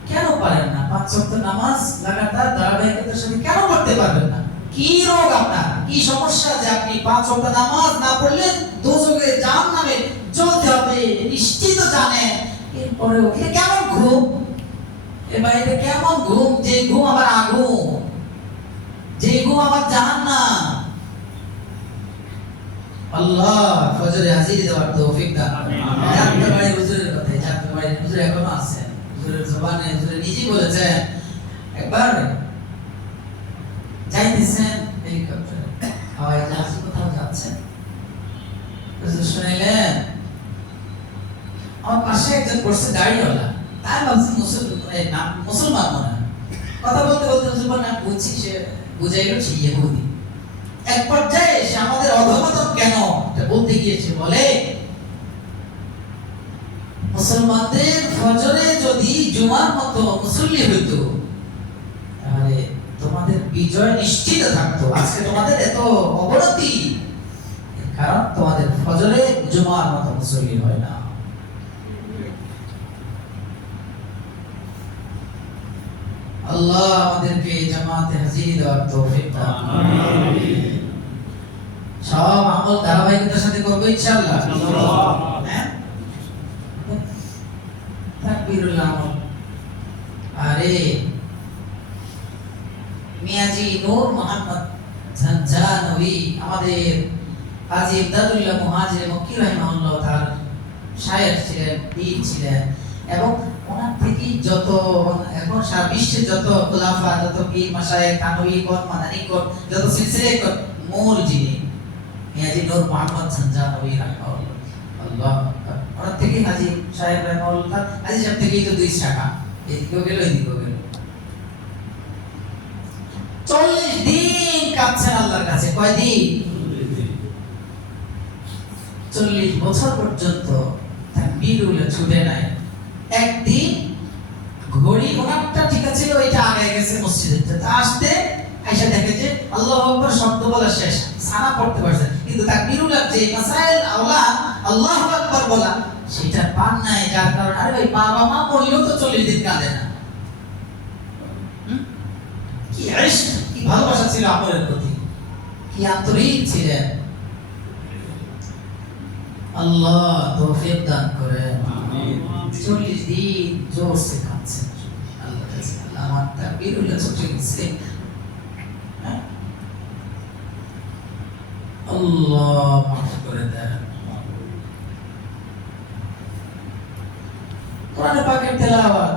কেন পারেন না 5 ওয়াক্ত নামাজ লাগাতার ধারাবাহিকতার সাথে কেন পড়তে পারবেন না? কি রোগ আপনার, কি সমস্যা যে আপনি 5 ওয়াক্ত নামাজ না পড়লে দোজখে জাহান্নামে জ্বলতে হবে নিশ্চিত জানেন, এরপরেও এটা কেমন ঘুম? এটা কেমন ঘুম? যে ঘুম আবার আগুন, যে ঘুম আবার জাহান্নাম। আল্লাহ ফজরে হাজির দেওয়ার তৌফিক দান করেন। জানতে পারি হুজুরের কথা, জানতে পারি হুজুর এখনো আছেন, হুজুরের জবানে হুজুর নিজেই বলেছেন, একবার যাইতেছেন হেলিকপ্টারে, হাওয়াই জাহাজে কোথাও যাচ্ছেন, হুজুর শুনাইলেন, আমার পাশে একজন বসে দাঁড়িয়েওয়ালা, তাই ভাবছি মুসলমান মনে হয়। কথা বলতে বলতে হুজুর বলেন, আমি বুঝছি, সে বুঝাইল ঠিক ইহুদি। এক পর্যায়ে সে আমাদের অধঃপতন কেন বলতে গিয়েছে, বলে মুসলমানদের ফজরে যদি জুমার মতো মুসল্লি হইতো তাহলে তোমাদের বিজয় নিশ্চিত থাকতো। আজকে তোমাদের এত অবনতি কারণ তোমাদের ফজরে জুমার মতো মুসল্লি হয় না। আল্লাহ আমাদেরকে জামাতে হাজির দেওয়ার তৌফিক দান করুন। আমিন। সব আমল ধারাবাহিকতার সাথে করব ইনশাআল্লাহ। হ্যাঁ, তাকবীরুল আমল। আরে মিয়াজি নূর মোহাম্মদ ঝঞ্ঝানভী আমাদের কাজী ইমদাদুল্লাহ মুহাজির মক্কি রাহিমাহুল্লাহ তাআলা শায়েখ ছিলেন, পীর ছিলেন, এবং ওনার থেকে যত এখন সারা বিশ্বের যত খোলাফা, যত পীর মাশায়েখ, কানবীগণ, মাদানীগণ, যত সিলসিলাগণ, মূল যিনি মিয়াজি নূর মোহাম্মদ ঝঞ্ঝানভী রাহিমাহুল্লাহ। আল্লাহ আকবার। ওনার থেকে হাজী সাহেব রাহিমাহুল্লাহ, হাজী সাহেব থেকেই তো 2 শাখা, এদিকেও গেল এদিকেও গেল। 40 দিন কাঁদছেন আল্লাহর কাছে। কয়দিন? 40 বছর পর্যন্ত তাকবীরুল ছুটে নাই। একদিন ঘড়ি ওনারটা ঠিক আছে, ওইটা আগে গেছে মসজিদে, তা আসতে আয়েশা দেখে যে আল্লাহু আকবার শব্দ বলা শেষ, সানা পড়তে পারছেন, কিন্তু তাকবীরুল যে মাসাইল আওলা আল্লাহু আকবার বলা সেটা পান নাই। যার কারণে আরে ভাই বাবা মা বললেও তো 40 দিন কাঁদে না। কি ইশক, কি ভালোবাসা ছিল আপনার প্রতি, কি আন্তরিক ছিলেন। আল্লাহ তৌফিক দান করেন। আমিন। 40 দিন জোরসে কাঁদছেন আল্লাহর কাছে, আল্লাহ আমার তাকবীরুল ছুটে গেছে। আল্লাহ মাফ করে দেন। কোরআন পাকের তেলাওয়াত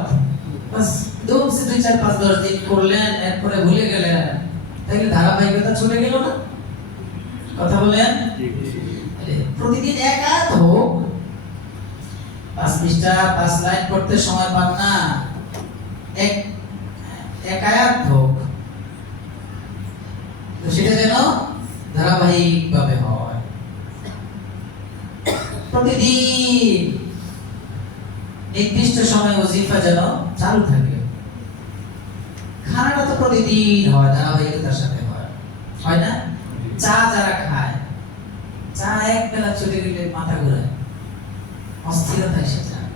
বাস দম সে 2 4 5 10 দিন করলেন, এরপরে ভুলে গেলেন, তাহলে ধারাবাহিকতা চলে গেল না? কথা বলেন। প্রতিদিন এক আয়াত হোক, 5 পৃষ্ঠা 5 লাইন পড়তে সময় পান না, এক আয়াত হোক, তো সেটা যেন ধারাবাহিক ভাবে হয়। প্রতিদিন নির্দিষ্ট সময় ওজিফা যেন চালু থাকে। খানাটা তো প্রতিদিন হয়, ধারাবাহিকতার সাথে হয় না? চা যারা খায়, চা এক বেলা চলে গেলে মাথা ঘুরায়, অস্থিরতা এসে যায়।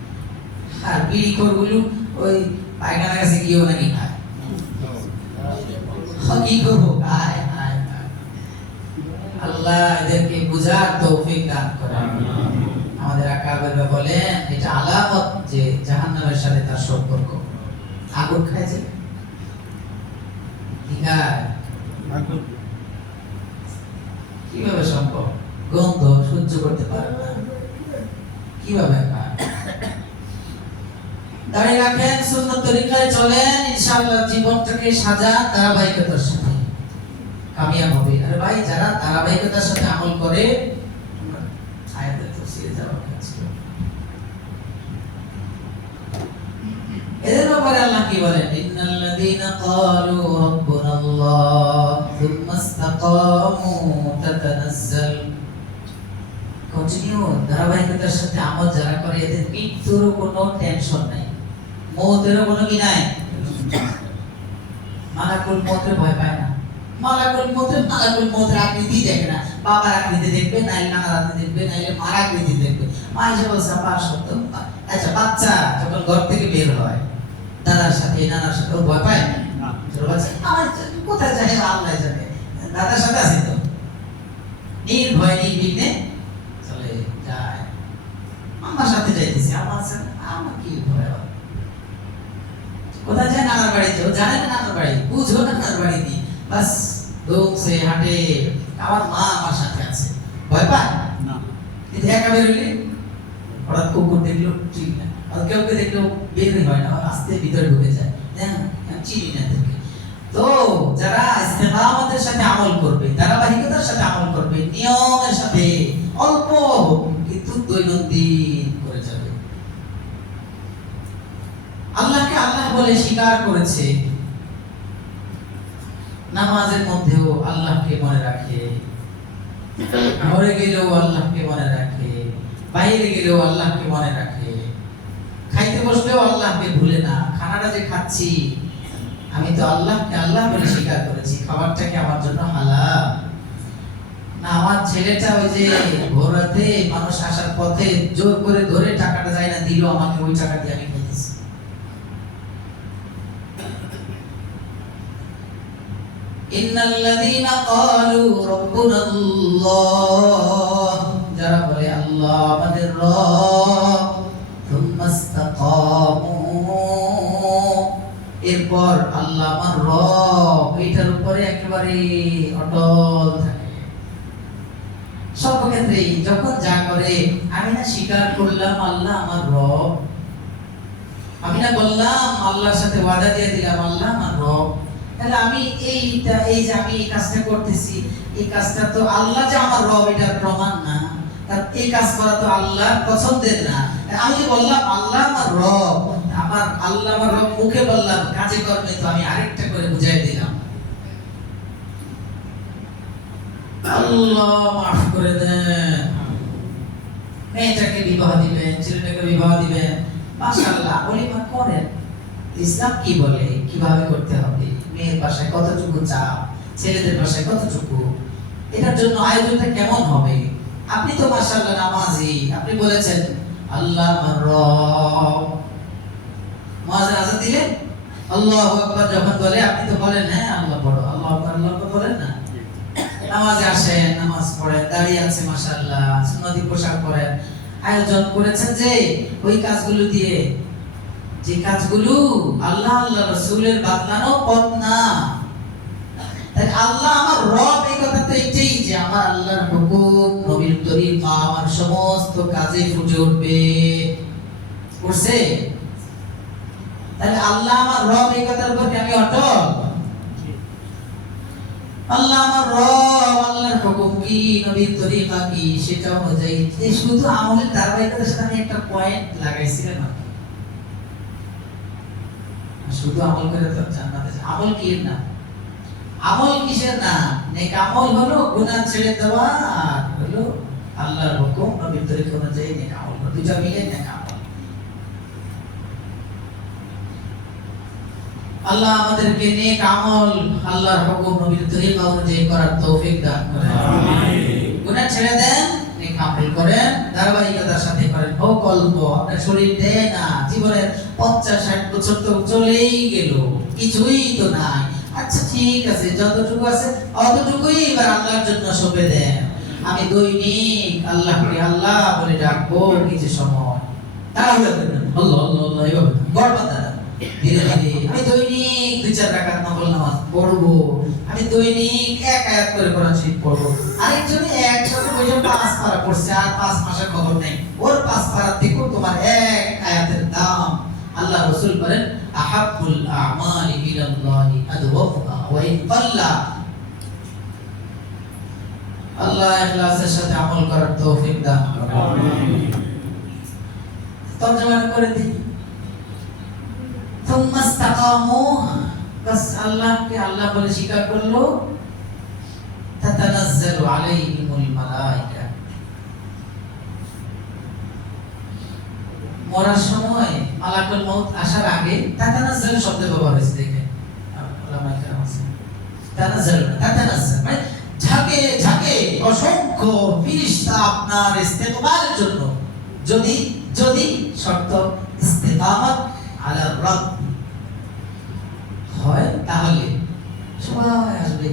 আর বিড়ি করগুলো ওই পায়খানা কাছে গিয়েও নাকি খায়। কি করবো? হায় হায় হায়। আল্লাহ এদেরকে বুঝার তৌফিক দান করেন। আমাদের আকাবেররা বলেন এটা আলামত যে জাহান্নামের সাথে তার সম্পর্ক। আগুন খায় যে কি খায়? কিভাবে সম্ভব? গন্ধ সহ্য করতে পারে না, কিভাবে খায়? দাঁড়িয়ে রাখেন, সুন্নাত তরিকায় চলেন, ইনশাআল্লাহ জীবনটাকে সাজান ধারাবাহিকতার সাথে, কামিয়াব হবে। আরে ভাই, যারা ধারাবাহিকতার সাথে আমল করে, আয়াতে তাফসীরে যাওয়ার কাজ করে। এদের ব্যাপারে আল্লাহ কি বলেন? ইন্নাল্লাযীনা ক্বালু রাব্বুনাল্লাহ সুম্মা ইসতাকামু তাতানাজ্জাল। কন্টিনিউ ধারাবাহিকতার সাথে আমল যারা করে, এদের মৃত্যুর কোনো টেনশন নাই, মওতেরও কোনো কি নাই। মালাকুল মওতের ভয় পায় না। মালাকুল মওতের আকৃতি দেখে না। বাবার আকৃতি দেখবে, নাইলে নানার আকৃতি দেখবে, নাইলে মার আকৃতি দেখবে। মা এসে বলছে, সত্য। আচ্ছা, বাচ্চা যখন ঘর থেকে বের হয় দাদার সাথে নানার সাথে, ও ভয় পায় না? আমার কোথায় যায় আল্লাহ জানে, দাদার সাথে আছে তো, নির্ভয় নির্বিঘ্নে চলে যায়। আমার সাথে যাইতেছে, আমার কি ভয় হয়? কোথায় যায়? নানার বাড়িতে। ও জানে না নানার বাড়ি, বুঝো না নানার বাড়ি কি, বাস দৌড়ছে হাঁটে, আমার মা আমার সাথে আছে, ভয় পায় না। কিন্তু একা বেরোলে হঠাৎ কুকুর দেখলো ঠিক না, আর কেউ দেখলো বের হয় না, আস্তে ভিতরে ঢুকে যায়, চিনি না দেখে। তো যারা ইস্তেকামতের সাথে আমল করবে, ধারাবাহিকতার সাথে আমল করবে, নিয়মের সাথে, অল্প কিন্তু দৈনন্দিন করে যাবে, আল্লাহকে আল্লাহ বলে স্বীকার করেছে, নামাজের মধ্যেও আল্লাহকে মনে রাখে, ঘরে গেলেও আল্লাহকে মনে রাখে, বাইরে গেলেও আল্লাহকে মনে রাখে, খাইতে বসলেও আল্লাহকে ভুলে না। খানাটা যে খাচ্ছি, আমি তো আল্লাহকে আল্লাহ বলে স্বীকার করেছি, খাবারটা কি আমার জন্য হালাল না? আমার ছেলেটা ওই যে ভোর রাতে মানুষ আসার পথে জোর করে ধরে টাকাটা যায় না, দিল আমাকে, ওই টাকা দিয়ে আমি খেতেছি। ইন্নাল্লাযীনা ক্বালু রাব্বুনাল্লাহ, যারা বলে আল্লাহ আমাদের রব, সুম্মা ইসতাকামু, এরপর আল্লাহ আমার রব, এটার উপরে একেবারে অটল থাকে। সর্বক্ষেত্রে যখন যা করে, আমি না স্বীকার করলাম আল্লাহ আমার রব, আমি না বললাম আল্লাহর সাথে ওয়াদা দিয়ে দিলাম আল্লাহ আমার রব, তাহলে আমি এই যে আমি এই কাজটা করতেছি, এই কাজটা তো আল্লাহ যে আমার রব এটার প্রমাণ না, এই কাজ করা তো আল্লাহর পছন্দের না। আমি যে বললাম আল্লাহ আমার রব, আমার আল্লাহ আমার রব মুখে বললাম, কাজে কর্মে তো আমি আরেকটা করে বুঝাই দিলাম। আল্লাহ মাফ করে দেন। মেয়েটাকে বিবাহ দিবেন, ছেলেটাকে বিবাহ দিবেন, মাশাআল্লাহ ওলিমা করেন। ইসলাম কি বলে, কিভাবে করতে হবে, মেয়ের বাসায় কতটুকু চাপ, ছেলেদের বাসায় কতটুকু, এটার জন্য আয়োজনটা কেমন হবে। আপনি তো মাশাআল্লাহ নামাজি, আপনি বলেছেন আল্লাহ আমার রব, মুয়াজ্জিন আযান দিলেন আল্লাহু আকবার যখন বলে, আপনি তো বলেন হ্যাঁ আল্লাহ বড়, আল্লাহু আকবার আল্লাহু আকবার বলেন না? নামাজে আসেন, নামাজ পড়েন, দাঁড়িয়ে আছে মাশাআল্লাহ, সুন্নতি পোশাক পরেন, আয়োজন করেছেন যে ওই কাজগুলো দিয়ে, যে কাজগুলো আল্লাহ আল্লাহ রাসূলের বাতলানো পথ না। তাই আল্লাহ আমার রব, এই কথা তো এটাই যে আমার আল্লাহর হুকুম, নবীর তরিকা আমার সমস্ত কাজে ফুটে উঠবে, করছে। তাহলে আল্লাহ আমার রব, এই কথার উপর আমি অটল। আল্লাহ আমার রব, আল্লাহর হুকুম কি, নবীর তরিকা কি, সেটা অনুযায়ী। এই শুধু আমলের ধারাবাহিকতার সাথে আমি একটা পয়েন্ট লাগাইছিলাম না, শুধু আমল করে তো জান্নাতে। আমল কি না, আমল কিসের না? নেক আমল হলো গুনাহ ছেড়ে দেওয়া, আর হলো আল্লাহর হুকুম নবীর তরিকা অনুযায়ী নেক আমল, দুইটা মিলে নেক আমল। আল্লাহ আমাদেরকে নেক আমল আল্লাহর হুকুম নবীর তরিকা অনুযায়ী করার তৌফিক দান করেন। আমিন। গুনাহ ছেড়ে দেন, নেক আমল করেন, ধারাবাহিকতার সাথে করেন। হোক অল্প, আপনার শরীর দেয় না, জীবনের 50-60 বছর তো চলেই গেল, কিছুই তো নাই, আচ্ছা ঠিক আছে, যতটুকু আছে অতটুকুই এবার আল্লাহর জন্য সঁপে দেন। আমি দৈনিক আল্লাহকে আল্লাহ বলে ডাকবো কিছু সময়, তাহলে আল্লাহ আল্লাহ আল্লাহ এইভাবে গড়বান দাদা ধীরে ধীরে আমি দৈনিক 2-4 রাকাত নফল নামাজ পড়বো, আমি দৈনিক 1 আয়াত করে কোরআন শরীফ পড়বো। আরেকজনে একসাথে বসে 5 পারা পড়ছে আর 5 মাসের খবর নেই, ওর 5 পারা থেকেও তোমার 1 আয়াতের দাম। আল্লাহ রাসূল বলেন আহাব্বুল আ'মালি ইলাল্লাহি আদওয়ামুহা ওয়া ইন কাল্লা। আল্লাহ ইখলাসের সাথে আমল করার তৌফিক দান করুন। আমিন। তরজমা করে দিই, থুম্মা ইসতাকামু, বাস আল্লাহকে আল্লাহ বলে স্বীকার করলো, তাতানাজ্জালু আলাইহিমুল মালায়েকা। মরার সময় মালাকুল মউত আসার আগে তাতানাজ্জালু শব্দ ব্যবহার হয়েছে, দেখেন উলামায়ে কেরাম আছে, তাতানাজ্জালু তাতানাজ্জাল মানে ঝাঁকে ঝাঁকে অসংখ্য ফেরেশতা আপনার ইস্তেকবালের জন্য, যদি যদি শর্ত ইস্তিকামাত আলা রাbb হয়, তাহলে সবাই আসবে।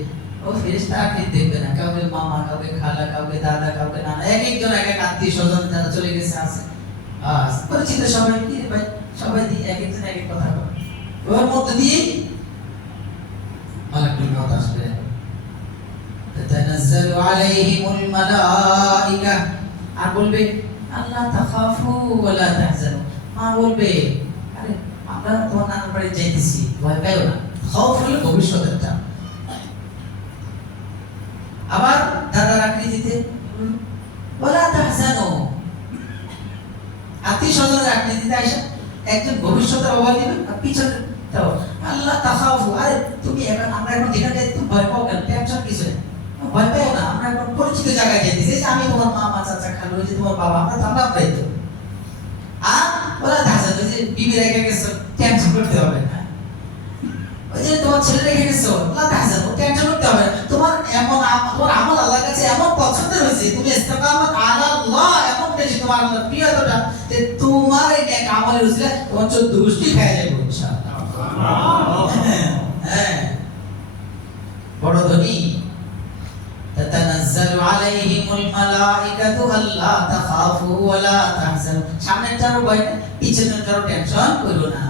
ও ফেরেশতা আপনি দেখবে না, কাউকে মামা, কাউকে খালা, কাউকে দাদা, কাউকে নানা, এক একজন এক এক আত্মীয় স্বজন যারা চলে গেছে আছে পরিচিত সবাই, কি ভাই সবাই দিয়ে এক একজন এক এক কথা বলে, ওর মধ্যে দিয়ে মালাকুল মউত আসবে। তাতানাজ্জালু আলাইহিমুল মালায়েকা, আর বলবে আল্লাহ তাখাফু ওয়া লা তাহজানু। মা বলবে আরে আমরা তোমার নানার বাড়ি যাইতেছি, ভয় পাইও না। খাউফ হলো ভবিষ্যতেরটা। আবার দাদার আকৃতিতে ওয়া লা তাহজানু, আত্মীয় স্বজনের আকৃতিতে আইসা একজন ভবিষ্যতের অবস্থা দিবেন আর পিছনে দাও আল্লাহ তাখাফু। আরে তুমি এখন আমরা এখন যেখানে যাই তুমি ভয় পাও কেন? টেনশন কিছু নেই, ভয় পাও না, আমরা এখন পরিচিত জায়গায় যাইতেছি, আমি তোমার মামা চাচা খালু, যে তোমার বাবা, আমরা তো আমরা তো। আর ওরা ধাঁচা যে বিবি রেখে গেছো টেনশন করতে হবে না, ওই যে তোমার ছেলে রেখে গেছো আল্লাহ ধাঁচা টেনশন করতে হবে না। তোমার এমন তোমার আমল আল্লাহর কাছে এমন পছন্দের হয়েছে, তুমি ইস্তিকামাত আলাল্লাহ এমন বেশি তোমার আল্লাহর প্রিয়তা যে তোমার এই নেক আমলের উসিলা তোমার 14 গোষ্ঠী খেয়ে যাবে ইনশাআল্লাহ। হ্যাঁ বড় ধনী। তাতানাজ্জালু আলাইহিমুল মালায়েকাতু আল্লা তাখাফু ওয়া লা তাহজানু, সামনেরটারও ভয় না, পিছনেরটারও টেনশন করো না।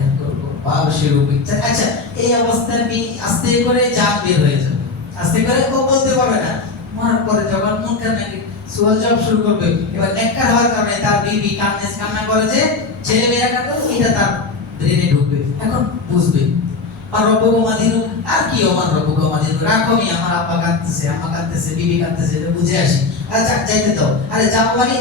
এর করব বাবশিরু বিচ্ছা। আচ্ছা এই অবস্থায় আস্তে করে জান বের হয়ে যাবে, আস্তে করে ও বলতে পারবে না। মরার পরে যখন মুনকার নাকির সুয়াল জবাব শুরু করবে, এবার নেককার হওয়ার কারণে তার বিবি কান্না করে যে ছেলে মেয়েরা কাঁদে, এটা তার ব্রেনে ঢুকবে, এখন বুঝবে। আর রব্বুকুম আদিনু, আর কি ওমান রব্বুকুম আদিনু, রাখো মি আমার আব্বা কাঁদতেছে, আম্মা কাঁদতেছে, বিবি কাঁদতেছে, এটা বুঝে আসি। আচ্ছা যাইতে দাও, আরে যাবো মানে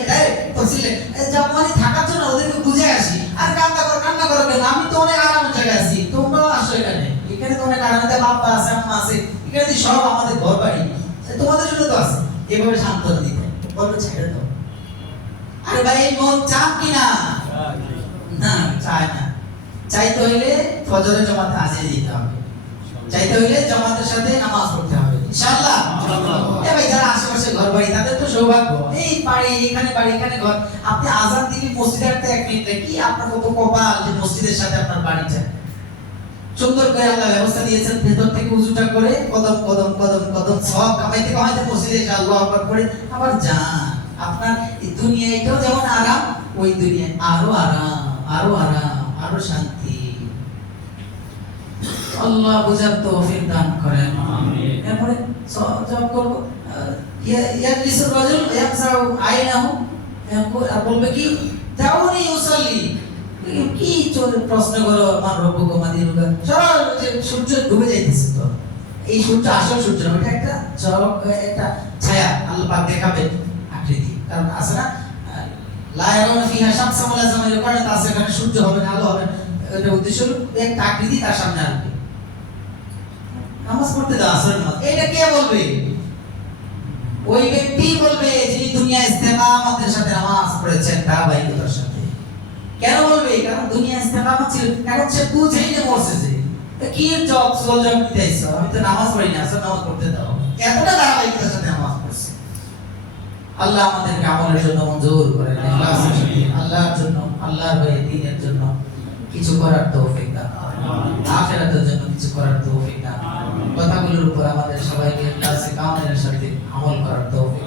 তফসিলে যাবো মানে থাকার জন্য ওদেরকে বুঝে আসি। আর কান্না করো কেন? আমি তো অনেক আরামের জায়গায় আছি, তোমরাও আসো এখানে, এখানে তো অনেক আরামে বাবা আছে, আম্মা আছে, এখানে সব আমাদের ঘর বাড়ি, তোমাদের জন্য তো আছে। এভাবে সান্ত্বনা দিতে বলবে ছেড়ে দাও। আরে ভাই এই মন চান কিনা? না চায় না। চাইতে হইলে ফজরের জামাতে হাজির দিতে হবে, চাইতে হইলে জামাতের সাথে নামাজ পড়তে হবে ইনশাআল্লাহ। এ ভাই যারা আশেপাশে ঘর বাড়ি তাদের তো সৌভাগ্য, এই বাড়ি এখানে বাড়ি এখানে ঘর, আপনি আজান দিলে মসজিদে আসতে 1 মিনিট, কি আপনার কত কপাল যে মসজিদের সাথে আপনার বাড়িটা সুন্দর করে আল্লাহ ব্যবস্থা দিয়েছেন। ভেতর থেকে উজুটা করে কদম কদম কদম কদম সব কামাইতে কামাইতে মসজিদে এসে আল্লাহু আকবার করে আবার যান। আপনার এই দুনিয়া এটাও যেমন আরাম, ওই দুনিয়া আরো আরাম, আরো আরাম, আরো শান্তি। আল্লাহ বুঝার তৌফিক দান করেন। আমিন। এরপরে জব করব ইয়াজলিসুর রাজুল ইয়ামসাউ আইনাহু, আর বলবে কি দাউনি ইউসাল্লি, কি চলে প্রশ্ন করো আমার রব্বুকুম আদিনুকা, সরল যে সূর্য ডুবে যাইতেছে, তো এই সূর্য আসল সূর্য না, এটা একটা ঝলক, একটা ছায়া আল্লাহ পাক দেখাবে আকৃতি। কারণ আছে না লা ইয়ারাউনা ফিহা শামসা ওয়ালা জামাইরা, কারণ আছে এখানে সূর্য হবে না, আলো হবে না, এটা উদ্দেশ্য হলো একটা আকৃতি তার সামনে আসবে। নামাজ পড়তে দাও আসরের নামাজ, এটা কে বলবে? ওই ব্যক্তি বলবে যিনি দুনিয়া ইস্তেকামতের সাথে নামাজ পড়েছেন ধারাবাহিকতার সাথে। কেন বলবে? কারণ দুনিয়া ইস্তেকামত ছিল, এখন সে বুঝেই না মরছে যে কি জব সোল জব দিতেছ, আমি তো নামাজ পড়ি না, আসর নামাজ পড়তে দাও, এতটা ধারাবাহিকতার সাথে নামাজ পড়ছে। আল্লাহ আমাদেরকে আমলের জন্য মঞ্জুর করেন, ইখলাসের সাথে আল্লাহর জন্য, আল্লাহর ভয়ে দ্বীনের জন্য কিছু করার তৌফিক দান করেন। আখিরাতের জন্য কিছু করার তৌফিক দান। কথাগুলোর উপর আমাদের সবাইকে কাছে কামের সাথে আমল করার তৌফিক